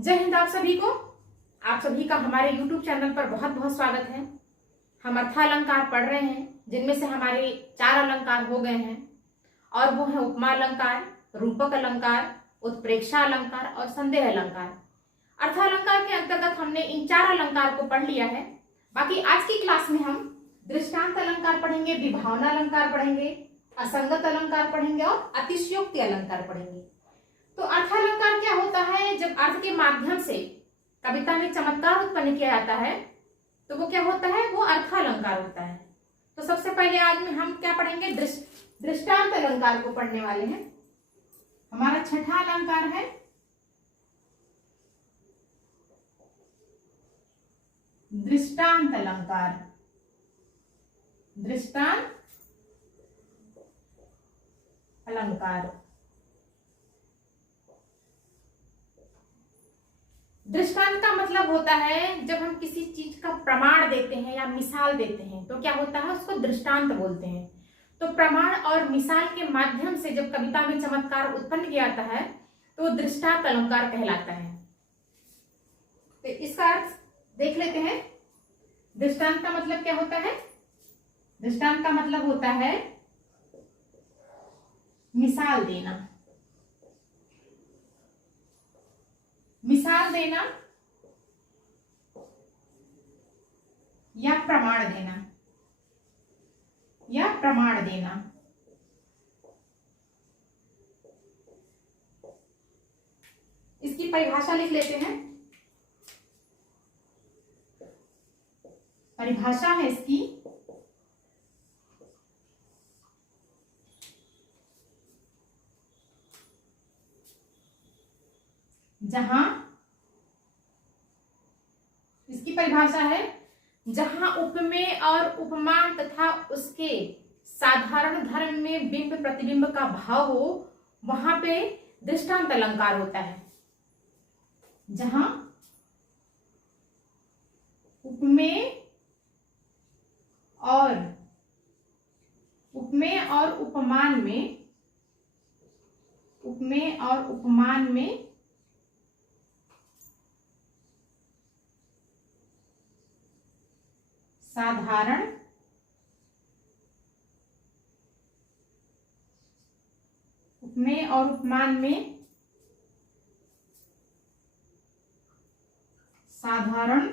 जय हिंद आप सभी को। आप सभी का हमारे YouTube चैनल पर बहुत बहुत स्वागत है। हम अर्थालंकार पढ़ रहे हैं, जिनमें से हमारे 4 अलंकार हो गए हैं और वो है उपमा अलंकार, रूपक अलंकार, उत्प्रेक्षा अलंकार और संदेह अलंकार। अर्थालंकार के अंतर्गत हमने इन 4 अलंकार को पढ़ लिया है। बाकी आज की क्लास में हम दृष्टांत अलंकार पढ़ेंगे, विभावना अलंकार पढ़ेंगे, असंगत अलंकार पढ़ेंगे और अतिशयोक्ति अलंकार पढ़ेंगे। तो अर्थालंकार क्या होता है? जब अर्थ के माध्यम से कविता में चमत्कार उत्पन्न किया जाता है तो वो क्या होता है? वो अर्थालंकार होता है। तो सबसे पहले आज में हम क्या पढ़ेंगे? दृष्टांत अलंकार को पढ़ने वाले हैं। हमारा छठा अलंकार है दृष्टांत अलंकार। दृष्टांत अलंकार। दृष्टांत का मतलब होता है जब हम किसी चीज का प्रमाण देते हैं या मिसाल देते हैं तो क्या होता है? उसको दृष्टांत बोलते हैं। तो प्रमाण और मिसाल के माध्यम से जब कविता में चमत्कार उत्पन्न किया जाता है तो दृष्टांत अलंकार कहलाता है। तो इसका अर्थ देख लेते हैं। दृष्टांत का मतलब क्या होता है? दृष्टांत का मतलब होता है मिसाल देना। मिसाल देना या प्रमाण देना या प्रमाण देना। इसकी परिभाषा लिख लेते हैं। परिभाषा है इसकी जहां, इसकी परिभाषा है जहां उपमेय और उपमान तथा उसके साधारण धर्म में बिंब प्रतिबिंब का भाव हो वहां पे दृष्टांत अलंकार होता है। जहां उपमेय और उपमान में, उपमेय और उपमान में साधारण उपमेय और उपमान में साधारण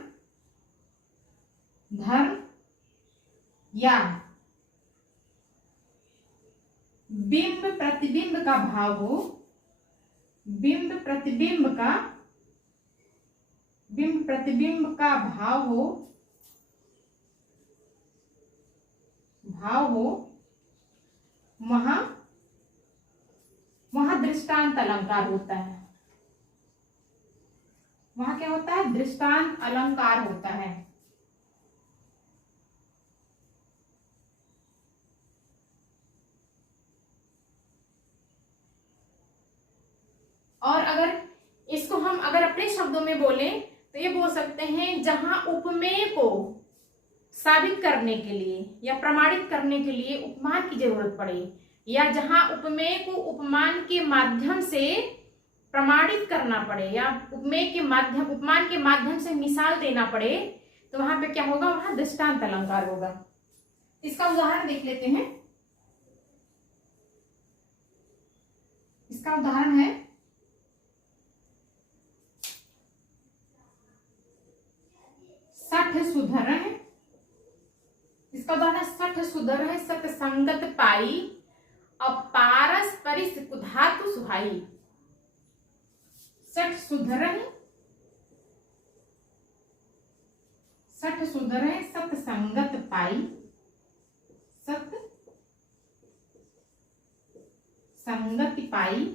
धर्म या बिंब प्रतिबिंब का भाव हो, बिंब प्रतिबिंब का भाव हो वहां दृष्टांत अलंकार होता है। वहां क्या होता है? दृष्टांत अलंकार होता है। और अगर इसको हम अपने शब्दों में बोले तो ये बोल सकते हैं जहां उपमेय को साबित करने के लिए या प्रमाणित करने के लिए उपमान की जरूरत पड़े, या जहां उपमेय को उपमान के माध्यम से प्रमाणित करना पड़े या उपमान के माध्यम से मिसाल देना पड़े, तो वहां पे क्या होगा? वहां दृष्टांत अलंकार होगा। इसका उदाहरण देख लेते हैं। इसका उदाहरण है सठ सुधरह। इसका उदाहरण सठ सुधरह सत संगत पाई अपारस परिस कुधातु सुहाई। सठ सुधरह सठ सुधरह सत संगत पाई, सत संगति पाई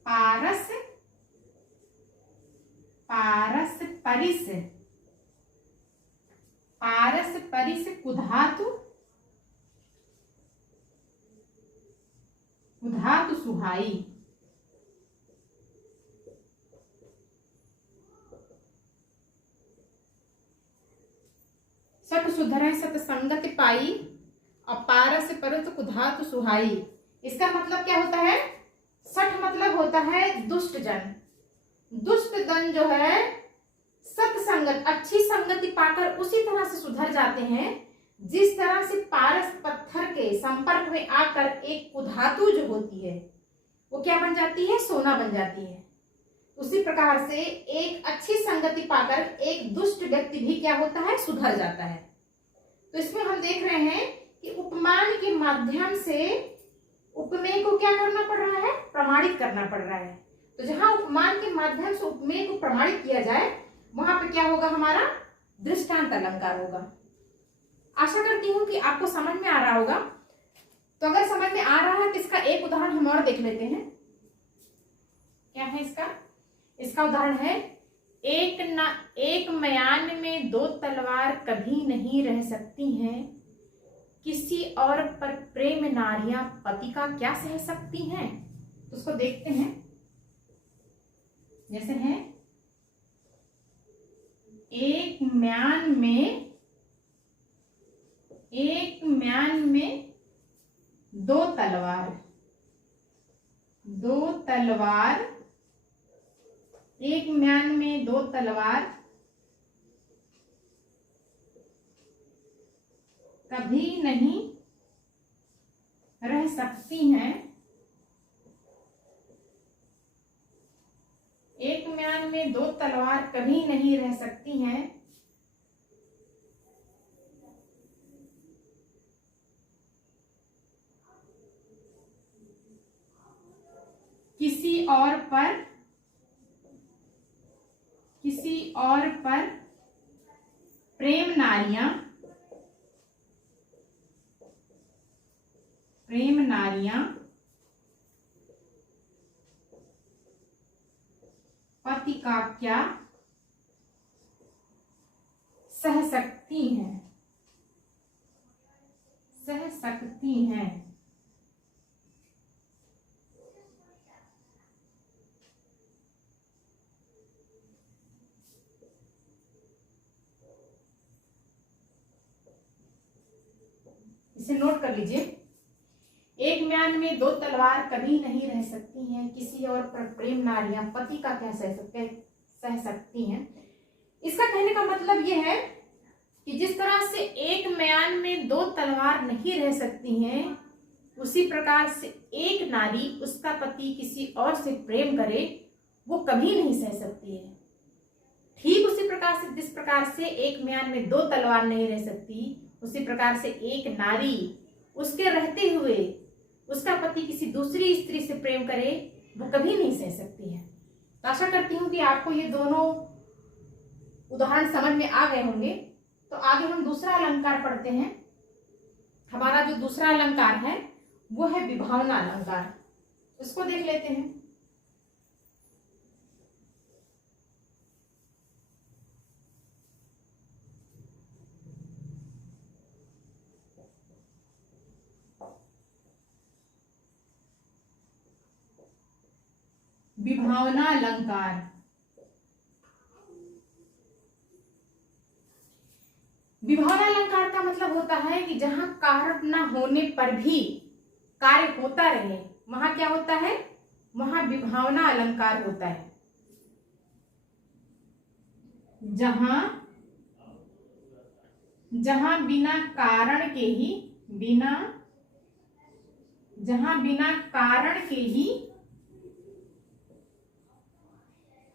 पारस परिस कुधातु सुहाई। सठ सुधरै सत संगति पाई अपारस परत कुधातु सुहाई। इसका मतलब क्या होता है? सठ मतलब होता है दुष्ट जन। दुष्ट जन जो है सत्संगत, अच्छी संगति पाकर उसी तरह से सुधर जाते हैं जिस तरह से पारस पत्थर के संपर्क में आकर एक कुधातु जो होती है वो क्या बन जाती है, सोना बन जाती है। उसी प्रकार से एक अच्छी संगति पाकर एक दुष्ट व्यक्ति भी क्या होता है, सुधर जाता है। तो इसमें हम देख रहे हैं कि उपमान के माध्यम से उपमेय को क्या करना पड़ रहा है, प्रमाणित करना पड़ रहा है। तो जहां उपमान के माध्यम से उपमेय को प्रमाणित किया जाए वहां पे क्या होगा, हमारा दृष्टांत अलंकार होगा। आशा करती हूं कि आपको समझ में आ रहा होगा। तो अगर समझ में आ रहा है तो इसका एक उदाहरण हम और देख लेते हैं। क्या है इसका उदाहरण है, एक म्यान में दो तलवार कभी नहीं रह सकती हैं, किसी और पर प्रेम नारियां पति का क्या सह सकती हैं। तो उसको देखते हैं। जैसे है, एक म्यान में दो तलवार, एक म्यान में दो तलवार कभी नहीं रह सकती हैं। एक म्यान में दो तलवार कभी नहीं रह सकती हैं, किसी और पर प्रेम नारियां पति का क्या सह सकती हैं। इसे नोट कर लीजिए। एक म्यान में दो तलवार कभी नहीं रह सकती हैं, किसी और पर प्रेम नारियां पति का क्या सह सकती हैं। इसका कहने का मतलब यह है कि जिस तरह से एक म्यान में दो तलवार नहीं रह सकती हैं, उसी प्रकार से एक नारी उसका पति किसी और से प्रेम करे वो कभी नहीं सह सकती है। ठीक उसी प्रकार से जिस प्रकार से एक म्यान में दो तलवार नहीं रह सकती, उसी प्रकार से एक नारी उसके रहते हुए उसका पति किसी दूसरी स्त्री से प्रेम करे वो कभी नहीं सह सकती है। तो आशा करती हूँ कि आपको ये दोनों उदाहरण समझ में आ गए होंगे। तो आगे हम दूसरा अलंकार पढ़ते हैं। हमारा जो दूसरा अलंकार है वो है विभावना अलंकार। इसको देख लेते हैं। विभावना अलंकार। विभावना अलंकार का मतलब होता है कि जहां कारण न होने पर भी कार्य होता रहे वहां क्या होता है, वहां विभावना अलंकार होता है। जहां बिना कारण के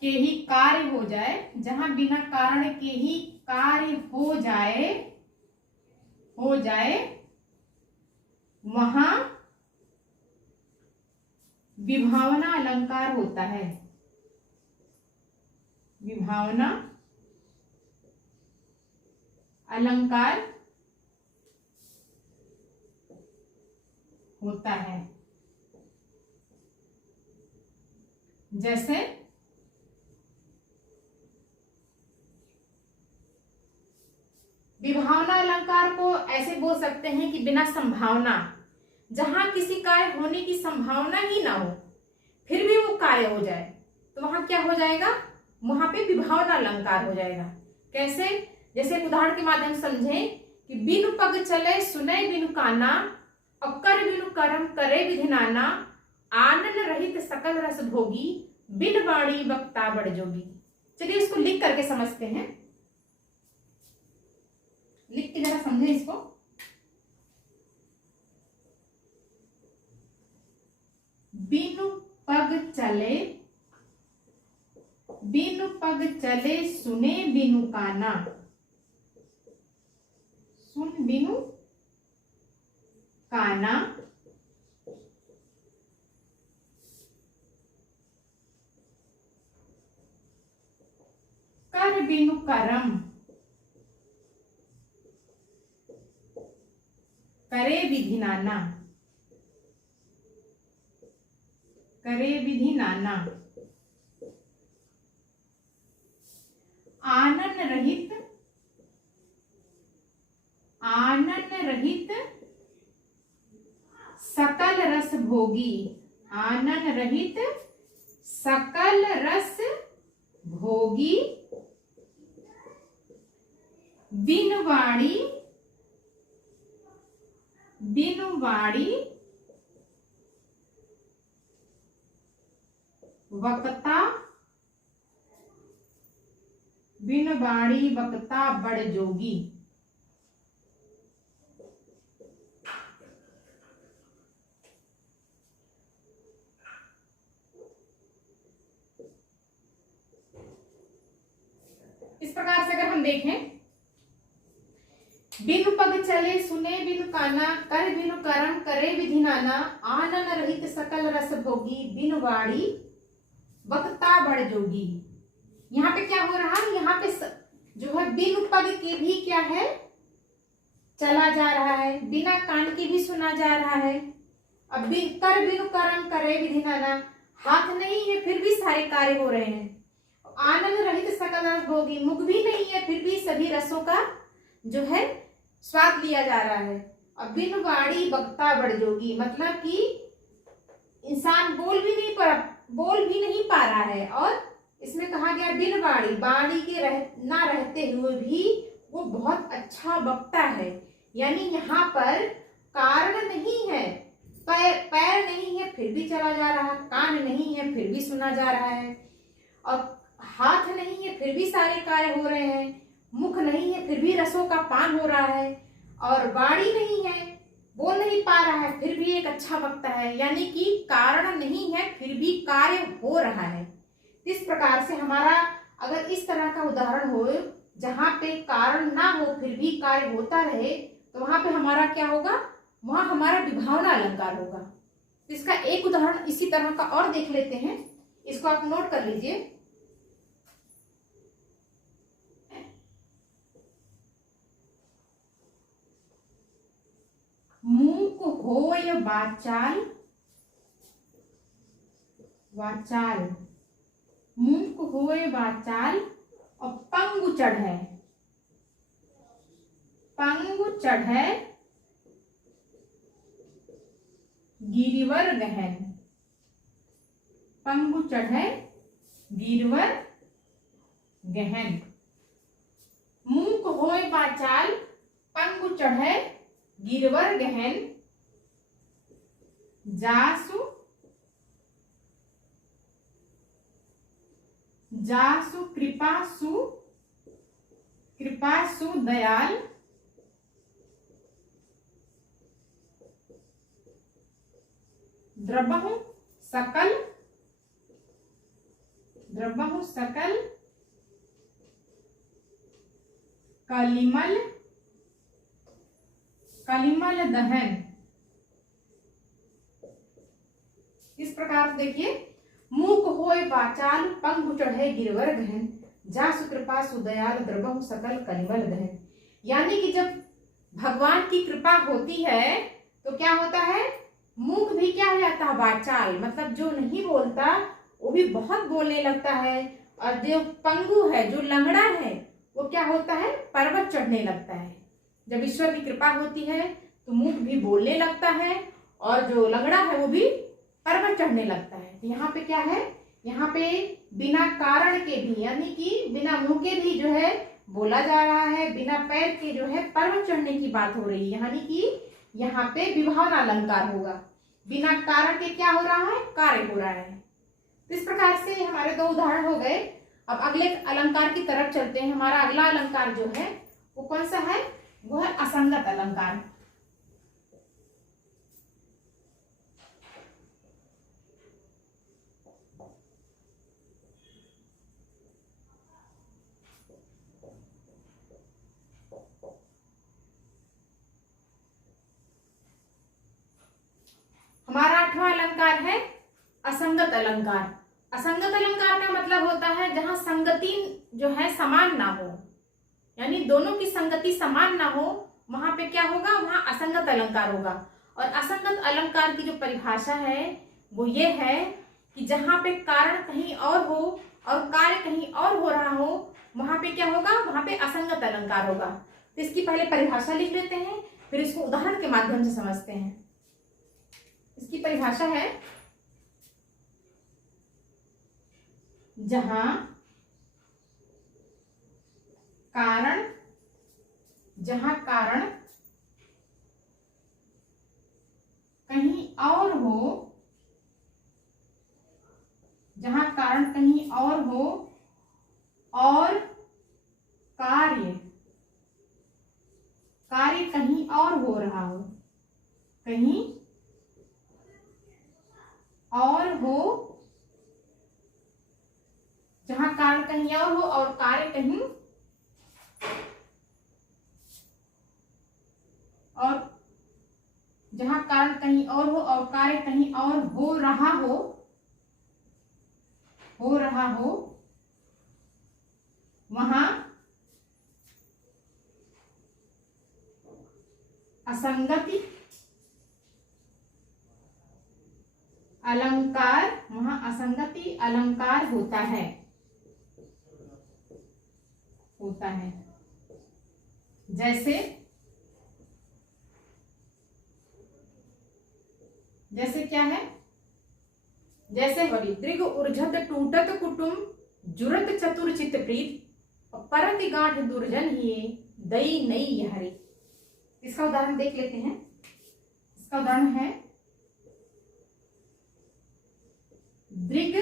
ही कार्य हो जाए, जहां बिना कारण के ही कार्य हो जाए वहां विभावना अलंकार होता है। विभावना अलंकार होता है। जैसे विभावना अलंकार को ऐसे बोल सकते हैं कि बिना संभावना, जहां किसी कार्य होने की संभावना ही ना हो फिर भी वो कार्य हो जाए तो वहां क्या हो जाएगा, वहां पे विभावना अलंकार हो जाएगा। कैसे, जैसे एक उदाहरण के माध्यम से समझें कि बिनु पग चले सुने बिनु काना और कर बिनु कर्म करे विधि नाना, आनन रहित सकल रस भोगी, बिन वाणी वक्ता बड़ जोगी। चलिए इसको लिख करके समझते हैं, लिख के जरा समझे इसको। बिनु पग चले, बिनु पग चले सुने बिनु काना, सुन बिनु काना, कर बिनु करम, करे विधि नाना, करे विधि नाना। आनन रहित, आनन रहित सकल रस भोगी, आनन रहित सकल रस भोगी, बिन वाणी, बिन वाणी वक्ता, बिन वाणी वक्ता बड़ जोगी। इस प्रकार से अगर हम देखें, बिनु पग चले सुने बिनु काना, कर बिनु करम करे विधि नाना, आनन रहित सकल रस भोगी, बिनु वाणी वक्ता बड़ जोगी। यहाँ पे क्या हो रहा है, यहाँ पे जो है बिनु पग के भी क्या है, चला जा रहा है, बिना कान के भी सुना जा रहा है। अब कर बिनु करम करे विधि नाना, हाथ नहीं है फिर भी सारे कार्य हो रहे हैं। आनंद रहित सकल रस भोगी, मुख भी नहीं है फिर भी सभी रसों का जो है स्वाद लिया जा रहा है। अब बिन वाणी वक्ता बड़ जोगी, मतलब कि इंसान बोल भी नहीं पा रहा है। और इसमें कहा गया बिन वाणी, वाणी के ना रहते हुए भी वो बहुत अच्छा वक्ता है। यानी यहाँ पर कारण नहीं है, पैर नहीं है फिर भी चला जा रहा है, कान नहीं है फिर भी सुना जा रहा है, और हाथ नहीं है फिर भी सारे कार्य हो रहे हैं, मुख नहीं है फिर भी रसों का पान हो रहा है, और वाणी नहीं है, बोल नहीं पा रहा है फिर भी एक अच्छा वक्ता है। यानी कि कारण नहीं है फिर भी कार्य हो रहा है। इस प्रकार से हमारा अगर इस तरह का उदाहरण हो जहाँ पे कारण ना हो फिर भी कार्य होता रहे, तो वहां पे हमारा क्या होगा, वहां हमारा विभावना अलंकार होगा। इसका एक उदाहरण इसी तरह का और देख लेते हैं, इसको आप नोट कर लीजिए। मूक होय वाचाल, वाचाल, मूक होय वाचाल, और पंगु चढ़े, पंगु चढ़े गिरिवर गहन, पंगु चढ़े गिरिवर गहन। मूक होय वाचाल, पंगु चढ़े गिरवर गहन, जासु, जासु कृपासु, कृपासु दयाल, द्रवहु सकल, द्रवहु सकल, कलिमल, कलिमल दहन। इस प्रकार से देखिए, मूक होय वाचाल, पंगु चढ़े गिरवर गहन, जासु कृपा सुदयाल, द्रवहु सकल कलिमल दहन। यानी कि जब भगवान की कृपा होती है तो क्या होता है, मूक भी क्या हो जाता है, वाचाल, मतलब जो नहीं बोलता वो भी बहुत बोलने लगता है, और जो पंगु है, जो लंगड़ा है, वो क्या होता है, पर्वत चढ़ने लगता है। जब ईश्वर की कृपा होती है तो मूक भी बोलने लगता है, और जो लंगड़ा है वो भी पर्वत चढ़ने लगता है। यहाँ पे क्या है, यहाँ पे बिना कारण के भी, यानी कि बिना मुंह के भी जो है बोला जा रहा है, बिना पैर के जो है पर्वत चढ़ने की बात हो रही है। यानी कि यहाँ पे विभावना अलंकार होगा। बिना कारण के क्या हो रहा है, कार्य हो रहा है। तो इस प्रकार से हमारे दो उदाहरण हो गए। अब अगले अलंकार की तरफ चलते हैं। हमारा अगला अलंकार जो है वो कौन सा है, वो है असंगत अलंकार। हमारा आठवां अलंकार है असंगत अलंकार। असंगत अलंकार का मतलब होता है जहां संगति जो है समान ना हो, यानी दोनों की संगति समान ना हो, वहां पे क्या होगा, वहां असंगत अलंकार होगा। और असंगत अलंकार की जो परिभाषा है वो ये है कि जहां पे कारण कहीं और हो और कार्य कहीं और हो रहा हो, वहां पे क्या होगा, वहां पे असंगत अलंकार होगा। तो इसकी पहले परिभाषा लिख लेते हैं, फिर इसको उदाहरण के माध्यम से समझते हैं। इसकी परिभाषा है, जहां कारण कहीं और हो, जहां कारण कहीं और हो और कार्य कहीं और हो रहा हो, कहीं और हो, जहां कारण कहीं और हो और कार्य कहीं और, जहां कारण कहीं और हो और कार्य कहीं और हो रहा हो, वहां असंगति अलंकार होता है। जैसे क्या है, जैसे दृग ऊर्झत टूटत कुटुम जुरत चतुर चित प्रीत परति गांठ दुर्जन ही दई नई यहरी। इसका उदाहरण देख लेते हैं। इसका उदाहरण है, दृग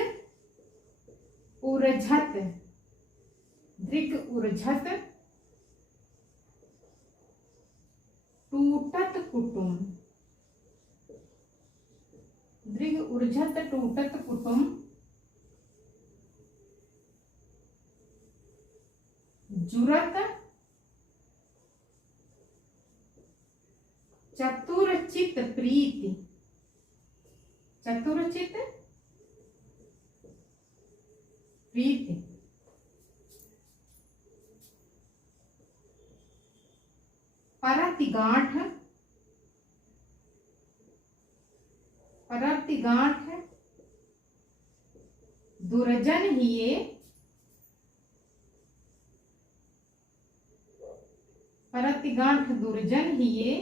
ऊर्झत टूटत कुटुम, दृग ऊर्झत टूटत कुटुम जुरत चतुरचित प्रीति, परति गांठ दुर्जन हिये, परति गांठ दुर्जन हिये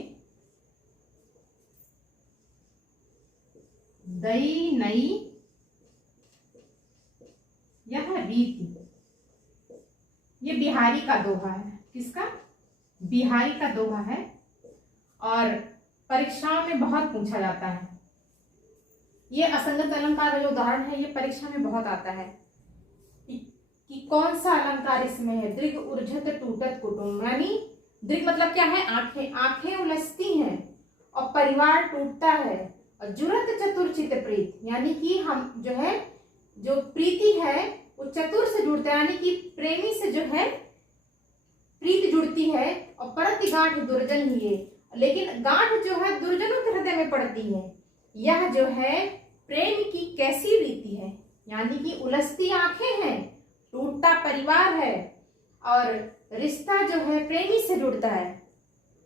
दई नई यह रीति। ये बिहारी का दोहा है। किसका, बिहारी का दोहा है और परीक्षाओं में बहुत पूछा जाता है। ये असंगत अलंकार का जो उदाहरण है ये परीक्षा में बहुत आता है कि कौन सा अलंकार इसमें है। दृग ऊर्झत टूटत कुटुम, यानी दृग मतलब क्या है, आंखें उलझती हैं और परिवार टूटता है। और जुरत चतुरचित प्रीत, यानी कि हम जो है, जो प्रीति है वो चतुर से जुड़ता है, यानी कि प्रेमी से जो है प्रीति जुड़ती है। और परति गांठ दुर्जन ही है, लेकिन गांठ जो है दुर्जनों के हृदय में पड़ती है। यह जो है प्रेम की कैसी रीति है, यानी कि उलझती आंखें हैं, टूटता परिवार है और रिश्ता जो है प्रेमी से जुड़ता है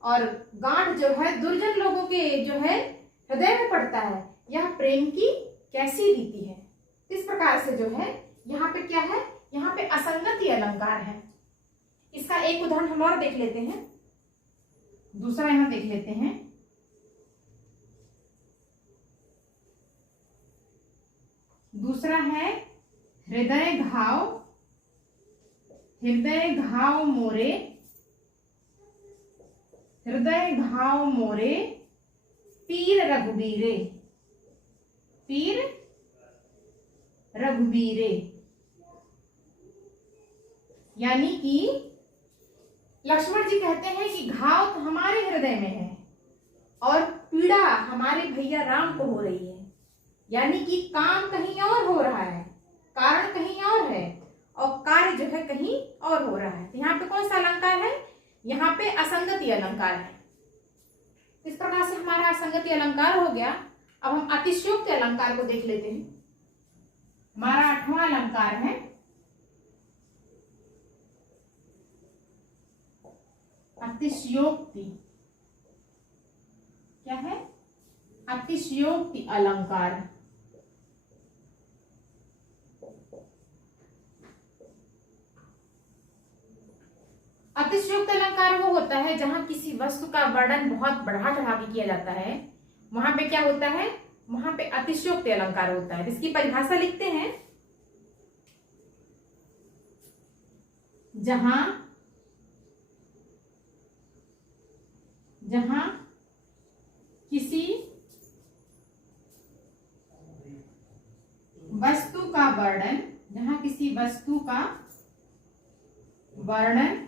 और गांठ जो है दुर्जन लोगों के जो है हृदय में पड़ता है। यह प्रेम की कैसी रीति है। इस प्रकार से जो है यहाँ पे क्या है, यहाँ पे असंगति अलंकार है। इसका एक उदाहरण हम और देख लेते हैं, दूसरा यहाँ देख लेते हैं। दूसरा है हृदय घाव मोरे पीर रघुबीरे। तीर रघुबीरे, यानी कि लक्ष्मण जी कहते हैं कि घाव तो हमारे हृदय में है और पीड़ा हमारे भैया राम को हो रही है, यानी कि काम कहीं और हो रहा है, कारण कहीं और है और कार्य जो है कहीं और हो रहा है। तो यहाँ पे कौन सा अलंकार है? यहाँ पे असंगति अलंकार है। इस प्रकार से हमारा असंगति अलंकार हो गया। अब हम अतिशयोक्ति अलंकार को देख लेते हैं। हमारा 8वां अलंकार है अतिशयोक्ति। क्या है? अतिशयोक्ति अलंकार। अतिशयोक्ति अलंकार वो होता है जहां किसी वस्तु का वर्णन बहुत बढ़ा चढ़ा के किया जाता है। वहां पे क्या होता है? वहां पे अतिशयोक्ति अलंकार होता है। इसकी परिभाषा लिखते हैं, जहां किसी वस्तु का वर्णन, जहां किसी वस्तु का वर्णन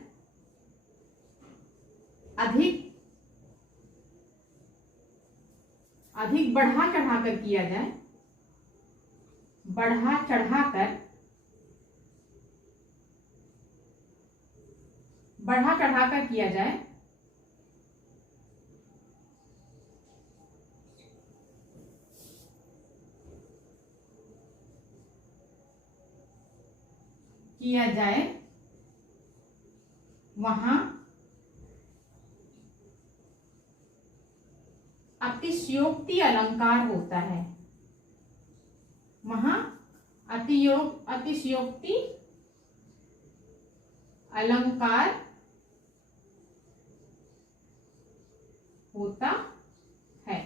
अधिक बढ़ा चढ़ाकर किया जाए, बढ़ा चढ़ाकर किया जाए, वहां अतिशयोक्ति अलंकार होता है। वहां अतिशयोक्ति अलंकार होता है।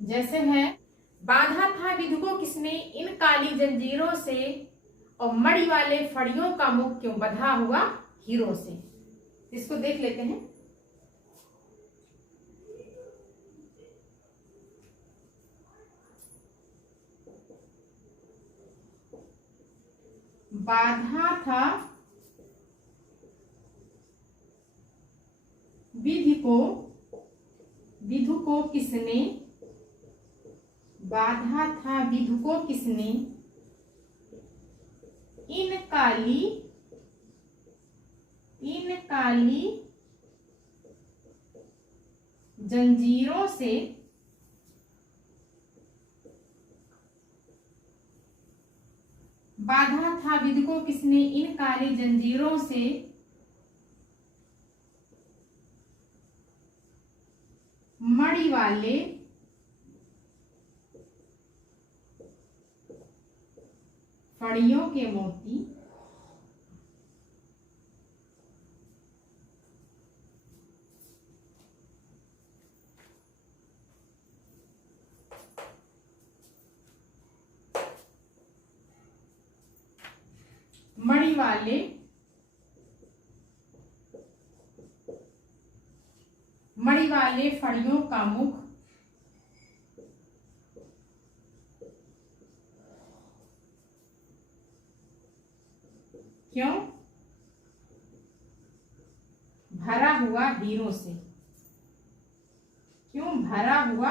जैसे है, बांधा था विधु को किसने, इन काली जंजीरों से, और मणि वाले फड़ियों का मुख क्यों बंधा हुआ हीरों से। इसको देख लेते हैं। बांधा था विधु को किसने, बांधा था विधु को किसने, इन काली जंजीरों से, बांधा था विधु को किसने इन काली जंजीरों से, मणि वाले फड़ियों के मोती, मणि वाले फड़ियों का मुख क्यों भरा हुआ हीरों से, क्यों भरा हुआ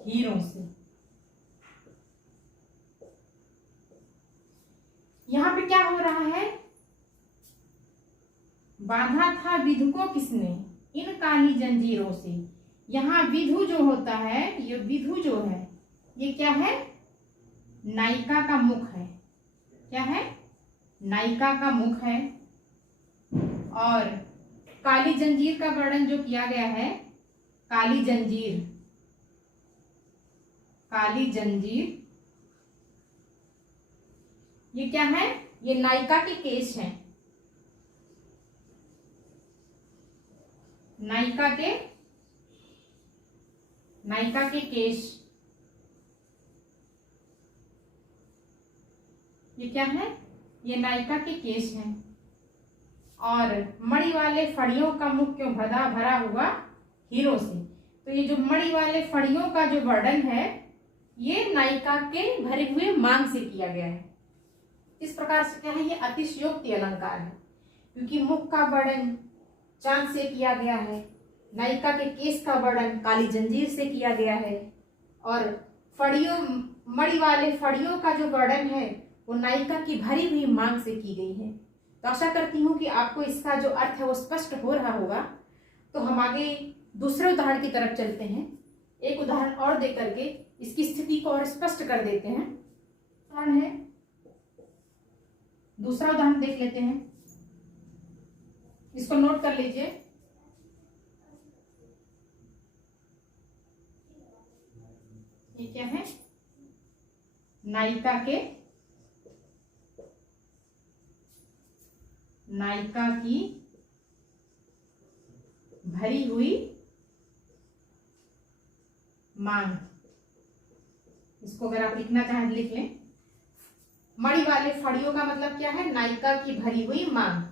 हीरों से। यहां पे क्या हो रहा है? बांधा था विधु को किसने इन काली जंजीरों से। यहां विधु जो होता है, ये विधु जो है ये क्या है? नायिका का मुख है। क्या है? नायिका का मुख है। और काली जंजीर का वर्णन जो किया गया है, काली जंजीर ये क्या है? ये नायिका के केश हैं। नायिका के केश, ये क्या है? ये नायिका के केश हैं। और मणि वाले फड़ियों का मुख क्यों भरा भरा हुआ हीरो से। तो ये जो मणि वाले फड़ियों का जो वर्णन है ये नायिका के भरे हुए मांग से किया गया है। इस प्रकार से क्या है? ये अतिशयोक्ति अलंकार है, क्योंकि मुख का वर्णन चांद से किया गया है, नायिका के केस का वर्णन काली जंजीर से किया गया है, और फड़ियों मणि वाले फड़ियों का जो वर्णन है वो नायिका की भरी हुई मांग से की गई है। तो आशा करती हूँ कि आपको इसका जो अर्थ है वो स्पष्ट हो रहा होगा। तो हम आगे दूसरे उदाहरण की तरफ चलते हैं। एक उदाहरण और दे करके इसकी स्थिति को और स्पष्ट कर देते हैं। उदाहरण है, दूसरा उदाहरण देख लेते हैं, इसको नोट कर लीजिए। ये क्या है? नायिका की भरी हुई मांग। इसको अगर आप लिखना चाहें लिख लें। मणि वाले फड़ियों का मतलब क्या है? नायिका की भरी हुई मांग।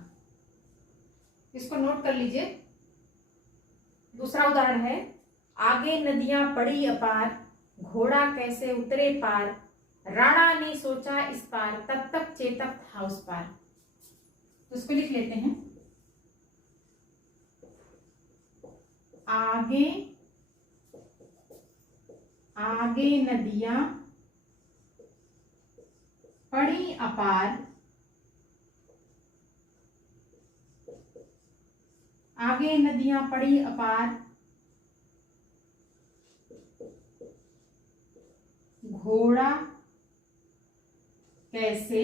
इसको नोट कर लीजिए। दूसरा उदाहरण है, आगे नदियां पड़ी अपार, घोड़ा कैसे उतरे पार, राणा ने सोचा इस पार, तब तक चेतक था उस पार। तो इसको लिख लेते हैं। आगे नदियां पड़ी अपार, आगे नदियां पड़ी अपार, घोड़ा कैसे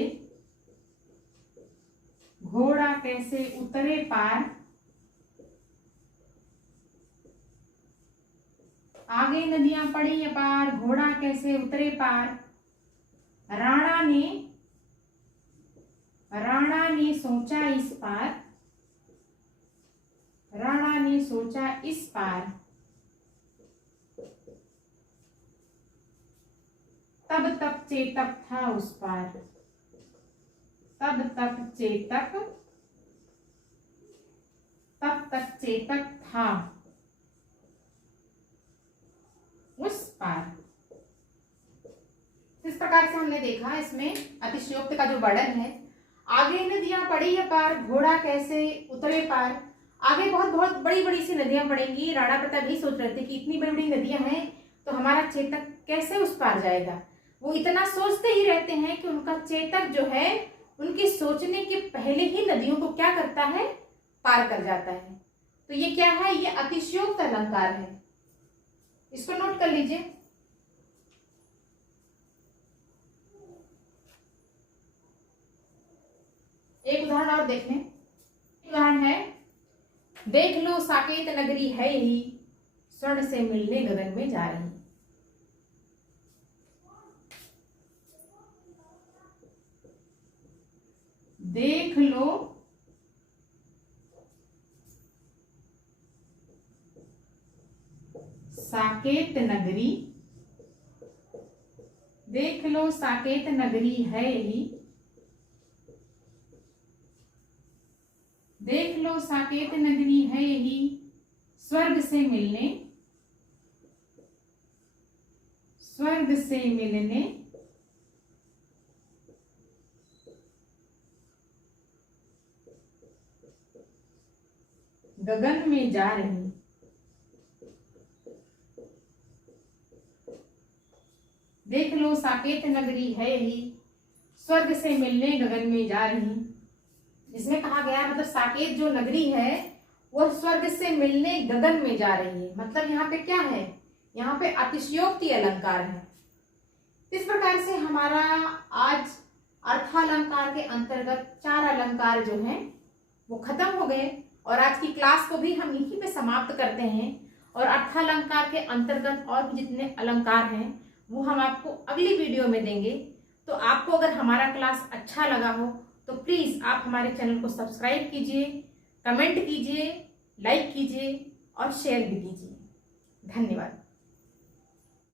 उतरे पार, आगे नदियां पड़ी अपार, घोड़ा कैसे उतरे पार, राणा ने सोचा इस पार, राणा ने सोचा इस पार, तब तक चेतक था उस पार, तब तक चेतक था उस पार। इस प्रकार से हमने देखा इसमें अतिशयोक्ति का जो वर्णन है। आगे नदियां पड़ी अपार, घोड़ा कैसे उतरे पार। आगे बहुत बहुत बड़ी बड़ी सी नदियां पड़ेंगी। राणा प्रताप भी सोच रहे थे कि इतनी बड़ी बड़ी नदियां हैं तो हमारा चेतक कैसे उस पार जाएगा। वो इतना सोचते ही रहते हैं कि उनका चेतक जो है उनके सोचने के पहले ही नदियों को क्या करता है? पार कर जाता है। तो ये क्या है? ये अतिशयोक्त अलंकार है। इसको नोट कर लीजिए। एक उदाहरण और देख लें। उदाहरण है, देख लो साकेत नगरी है ही, स्वर्ण से मिलने गगन में जा रही। देख लो साकेत नगरी, देख लो साकेत नगरी है ही, देख लो साकेत नगरी है ही, स्वर्ग से मिलने गगन में जा रही। देख लो साकेत नगरी है ही, स्वर्ग से मिलने गगन में जा रही। इसमें कहा गया मतलब साकेत जो नगरी है वह स्वर्ग से मिलने गगन में जा रही है। मतलब यहाँ पे क्या है? यहाँ पे अतिशयोक्ति अलंकार है। इस प्रकार से हमारा आज अर्थालंकार के अंतर्गत 4 अलंकार जो हैं वो खत्म हो गए और आज की क्लास को भी हम यहीं पे समाप्त करते हैं। और अर्थालंकार के अंतर्गत और भी जितने अलंकार हैं वो हम आपको अगली वीडियो में देंगे। तो आपको अगर हमारा क्लास अच्छा लगा हो तो प्लीज़ आप हमारे चैनल को सब्सक्राइब कीजिए, कमेंट कीजिए, लाइक कीजिए और शेयर भी कीजिए। धन्यवाद।